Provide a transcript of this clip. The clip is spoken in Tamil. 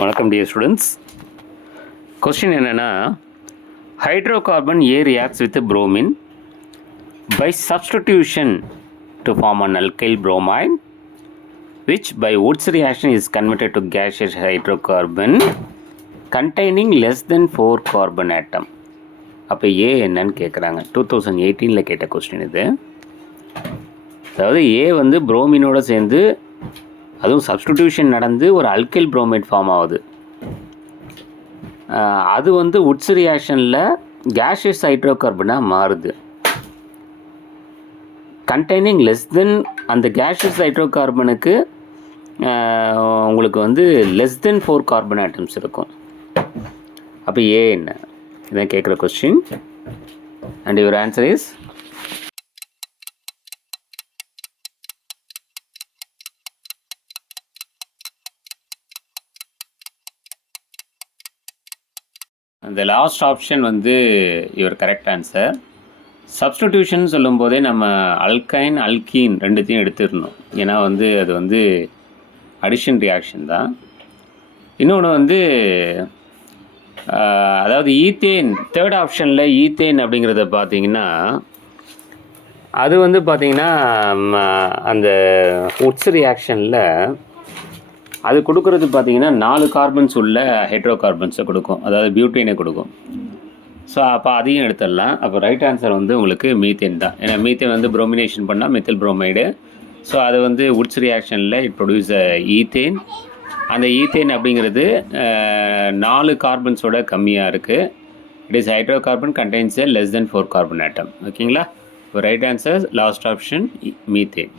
வணக்கம் டியர் ஸ்டூடெண்ட்ஸ். கொஸ்டின் என்னென்னா, hydrocarbon A reacts with bromine by substitution to form an alkyl bromide which by Wood's reaction is converted to gaseous hydrocarbon containing less than 4 carbon atom. அப்போ ஏ என்னன்னு கேட்குறாங்க. 2018 கேட்ட கொஸ்டின் இது. அதாவது ஏ வந்து புரோமினோட சேர்ந்து அதுவும் சப்ஸ்டிடியூஷன் நடந்து ஒரு அல்கைல் புரோமைட் ஃபார்ம் ஆகுது. அது வந்து உட்ஸ் ரியாக்ஷனில் கேஷியஸ் ஹைட்ரோகார்பனாக மாறுது. கண்டெய்னிங் லெஸ் தென் அந்த கேஷியஸ் ஹைட்ரோகார்பனுக்கு உங்களுக்கு வந்து லெஸ் தென் 4 கார்பன் ஆட்டம்ஸ் இருக்கும். அப்போ ஏ என்ன இதான் கேட்குற question. And your answer is அந்த லாஸ்ட் ஆப்ஷன் வந்து யுவர் கரெக்ட் ஆன்சர். சப்ஸ்டிடியூஷன் சொல்லும்போதே நம்ம அல்கைன் அல்கீன் ரெண்டுத்தையும் எடுத்துடணும். ஏன்னா வந்து அது வந்து அடிஷன் ரியாக்ஷன் தான். இன்னொன்று வந்து அதாவது ஈத்தேன், தேர்ட் ஆப்ஷனில் ஈத்தேன் அப்படிங்கிறத பார்த்தீங்கன்னா அது வந்து பார்த்திங்கன்னா அந்த உட்ஸ் ரியாக்ஷனில் அது கொடுக்குறது பார்த்திங்கன்னா 4 கார்பன்ஸ் உள்ள ஹைட்ரோ கார்பன்ஸை கொடுக்கும், அதாவது பியூட்டேனை கொடுக்கும். ஸோ அப்போ அதையும் எடுத்துடலாம். அப்போ ரைட் ஆன்சர் வந்து உங்களுக்கு மீத்தேன் தான். ஏன்னா மீத்தேன் வந்து புரோமினேஷன் பண்ணால் மெத்தில் புரோமைடு. ஸோ அது வந்து உட்ஸ் ரியாக்ஷனில் இட் ப்ரொடியூஸ் ஈத்தேன். அந்த ஈத்தேன் அப்படிங்கிறது 4 கார்பன்ஸோட கம்மியாக இருக்குது. It is hydrocarbon contains less than 4 carbon atom. ஓகேங்களா? இப்போ right answer last option methane.